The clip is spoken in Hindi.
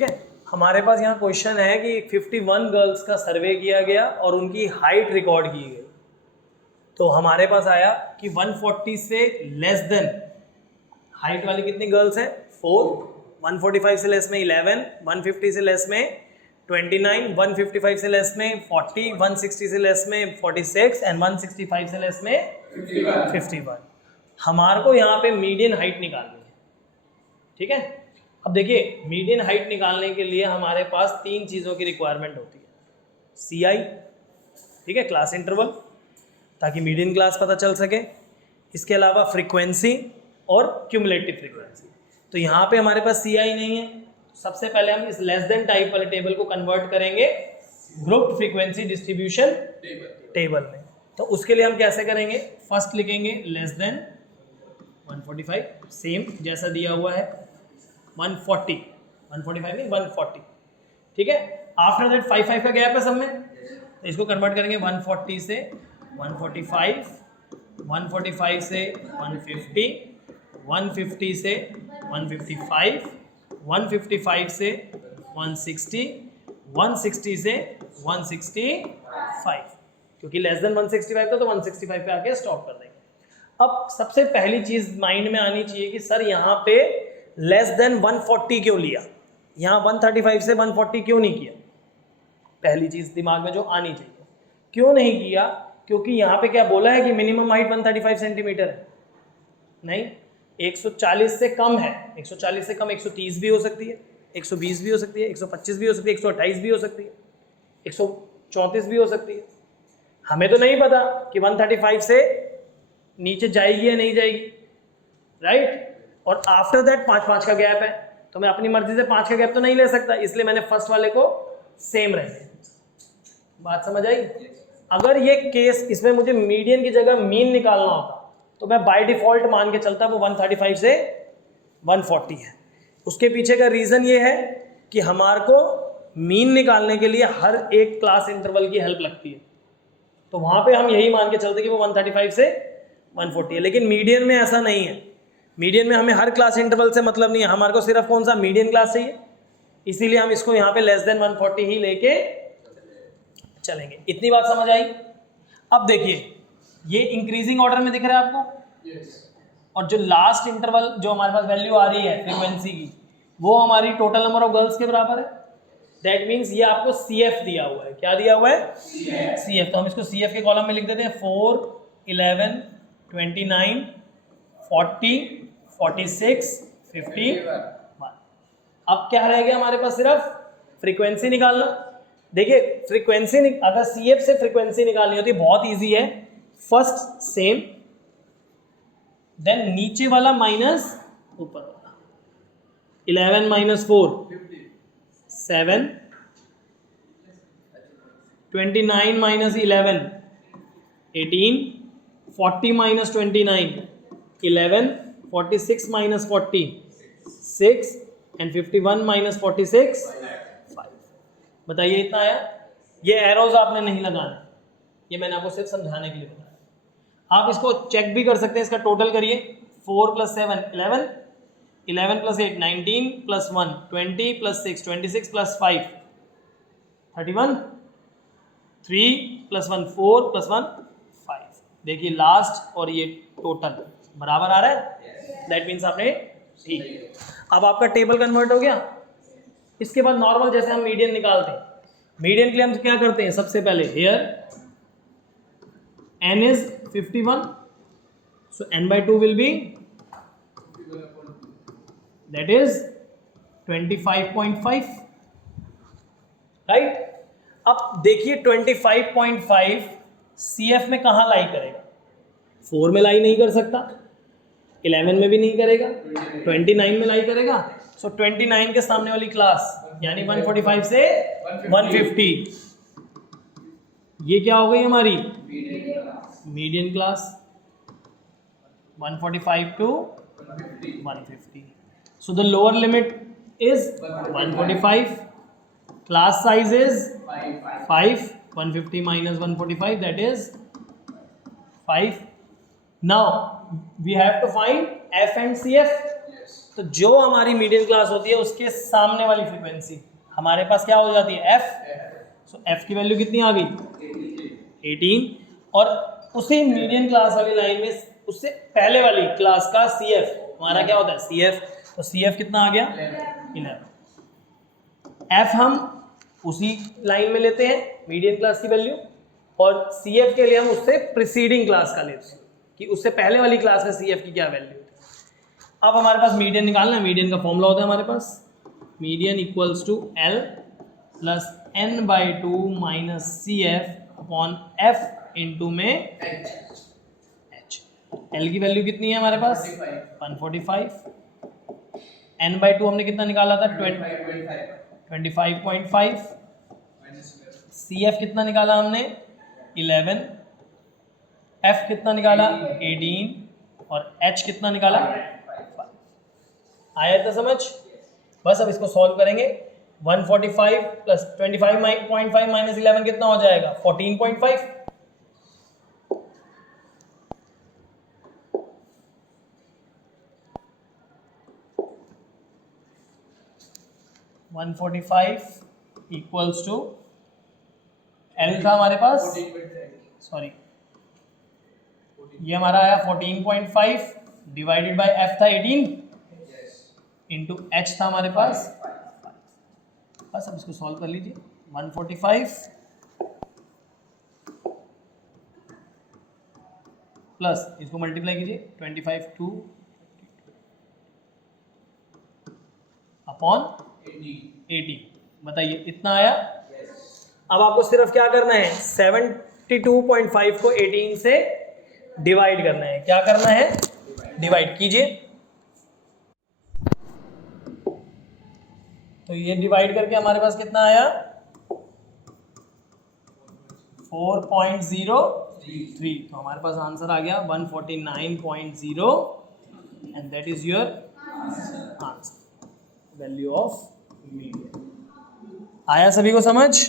ठीक है, हमारे पास यहाँ क्वेश्चन है कि 51 गर्ल्स का सर्वे किया गया और उनकी हाइट रिकॉर्ड की गई। तो हमारे पास आया कि 140 से लेस देन हाइट वाली कितनी गर्ल्स हैं 4, 145 से लेस में 11, 150 से लेस में 29, 155 से लेस में 40, 160 से लेस में 46 एंड 165 से लेस में 51। हमारे को यहाँ पे मीडियन हाइट निकालनी है। ठीक है, अब देखिए मीडियन हाइट निकालने के लिए हमारे पास 3 चीज़ों की रिक्वायरमेंट होती है। CI, ठीक है, क्लास इंटरवल, ताकि मीडियन क्लास पता चल सके। इसके अलावा फ्रीक्वेंसी और क्यूमुलेटिव फ्रीक्वेंसी। तो यहाँ पे हमारे पास CI नहीं है। सबसे पहले हम इस लेस देन टाइप वाले टेबल को कन्वर्ट करेंगे ग्रुप फ्रीक्वेंसी डिस्ट्रीब्यूशन टेबल में। तो उसके लिए हम कैसे करेंगे, फर्स्ट लिखेंगे लेस देन 145, सेम जैसा दिया हुआ है 140, 145 नहीं 140, ठीक है। आफ्टर दैट 5 का गैप है सब में, तो इसको कन्वर्ट करेंगे 140 से 145, 145 से 150, 150 से 155, 155 से 160, 160 से 165, क्योंकि लेस देन 165 था तो 165 पे आके स्टॉप कर देंगे। अब सबसे पहली चीज माइंड में आनी चाहिए कि सर यहाँ पे लेस देन 140 क्यों लिया, यहाँ 135 से 140 क्यों नहीं किया। पहली चीज दिमाग में जो आनी चाहिए, क्यों नहीं किया, क्योंकि यहाँ पे क्या बोला है कि मिनिमम हाइट 135 सेंटीमीटर है। नहीं, 140 से कम है, 140 से कम 130 भी हो सकती है, 120 भी हो सकती है, 125 भी हो सकती है, 128 भी हो सकती है, 134 भी हो सकती है। हमें तो नहीं पता कि 135 से नीचे जाएगी या नहीं जाएगी, राइट। और आफ्टर दैट 5 का गैप है, तो मैं अपनी मर्जी से 5 का गैप तो नहीं ले सकता, इसलिए मैंने फर्स्ट वाले को सेम रहने। बात समझ आई। अगर ये केस, इसमें मुझे मीडियन की जगह मीन निकालना होता तो मैं बाय डिफॉल्ट मान के चलता वो 135 से 140 है। उसके पीछे का रीजन ये है कि हमारे को मीन निकालने के लिए हर एक क्लास इंटरवल की हेल्प लगती है, तो वहां पे हम यही मान के चलते कि वो 135 से 140 है। लेकिन मीडियन में ऐसा नहीं है, मीडियन में हमें हर क्लास इंटरवल से मतलब नहीं है, हमारे को सिर्फ कौन सा मीडियन क्लास चाहिए, इसीलिए हम इसको यहाँ पे लेस देन 140 ही लेके चलेंगे। इतनी बात समझ आई। अब देखिए ये इंक्रीजिंग ऑर्डर में दिख रहा है आपको, yes. और जो लास्ट इंटरवल जो हमारे पास वैल्यू आ रही है फ्रीक्वेंसी की, वो हमारी टोटल नंबर ऑफ गर्ल्स के बराबर है। दैट मीन्स ये आपको CF दिया हुआ है। क्या दिया हुआ है, CF। तो हम इसको CF के कॉलम में लिख देते हैं 4, 11, 29, 40, 46, 51। अब क्या रह गया हमारे पास, सिर्फ फ्रीक्वेंसी निकालना। देखिए फ्रीक्वेंसी अगर CF से फ्रीक्वेंसी निकालनी होती है बहुत इजी है। फर्स्ट सेम, देन नीचे वाला माइनस ऊपर वाला। 11 minus 4 7, 29 minus 11 18, 40 minus 29 11, 46 minus 40 6 and 51 minus 46 5। बताइए इतना आया। ये एरोज आपने नहीं लगाना, ये मैंने आपको सिर्फ समझाने के लिए बताया। आप इसको चेक भी कर सकते हैं, इसका टोटल करिए। 4 + 7 11, 11 + 8 19 + 1 20 + 6 26 + 5 31, 3 + 1 4 + 1 5। देखिए लास्ट और ये टोटल बराबर आ रहा है, दैट मीन्स आपने ठीक। अब आपका टेबल कन्वर्ट हो गया। इसके बाद नॉर्मल जैसे हम मीडियन निकालते हैं, मीडियन के लिए हम क्या करते हैं, सबसे पहले hair n is 51, so n/2 will be, that is 25.5, right. अब देखिए 25.5 CF में कहाँ लाई करेगा, 4 में लाई नहीं कर सकता, 11 में भी नहीं करेगा, 29 में लाई करेगा। सो 29 के सामने वाली क्लास यानी 145 से 150, ये क्या हो गई हमारी median class. 145 to 150, so the lower limit is 145, class size is 5, 150 minus 145, that is 5. Now we have to find F and CF. तो तो जो हमारी मीडियन क्लास होती है उसके सामने वाली फ्रीक्वेंसी हमारे पास क्या हो जाती है, एफ। सो एफ की वैल्यू कितनी आ गई, 18। और उसी मीडियन क्लास वाली लाइन में उससे पहले वाली क्लास का सी एफ हमारा क्या होता है, सी एफ। तो सी एफ कितना आ गया, 11। एफ हम उसी लाइन में लेते हैं मीडियन क्लास की वैल्यू, और सी एफ के लिए हम उससे प्रीसीडिंग क्लास का लेते हैं कि उससे पहले वाली क्लास में सी एफ की क्या वैल्यू है। अब हमारे पास मीडियन निकालना है। मीडियन का फॉर्मूला होता है हमारे पास, median equals to L plus N by two minus C F upon F into में एच। एल की वैल्यू कितनी है हमारे पास, 145। एन बाई टू हमने कितना निकाला था, 25.5। सी एफ कितना निकाला हमने, 11। एफ कितना निकाला, 18। और एच कितना निकाला, 5। आया था समझ। बस अब इसको सॉल्व करेंगे। 145 प्लस 25.5 माइनस 11 कितना हो जाएगा, 14.5। 145 इक्वल्स टू एल था हमारे पास, सॉरी ये हमारा आया 14.5 डिवाइडेड बाय एफ था 18 इंटू एच था हमारे पास। बस अब इसको सॉल्व कर लीजिए। 145 प्लस इसको मल्टीप्लाई कीजिए 25 टू अपॉन 80, बताइए इतना आया। अब आपको सिर्फ क्या करना है, 72.5 को 18 से डिवाइड करना है। क्या करना है, डिवाइड कीजिए। तो ये डिवाइड करके हमारे पास कितना आया, 4.03। तो हमारे पास आंसर आ गया 149.0 and that is your answer, value of median. आया सभी को समझ।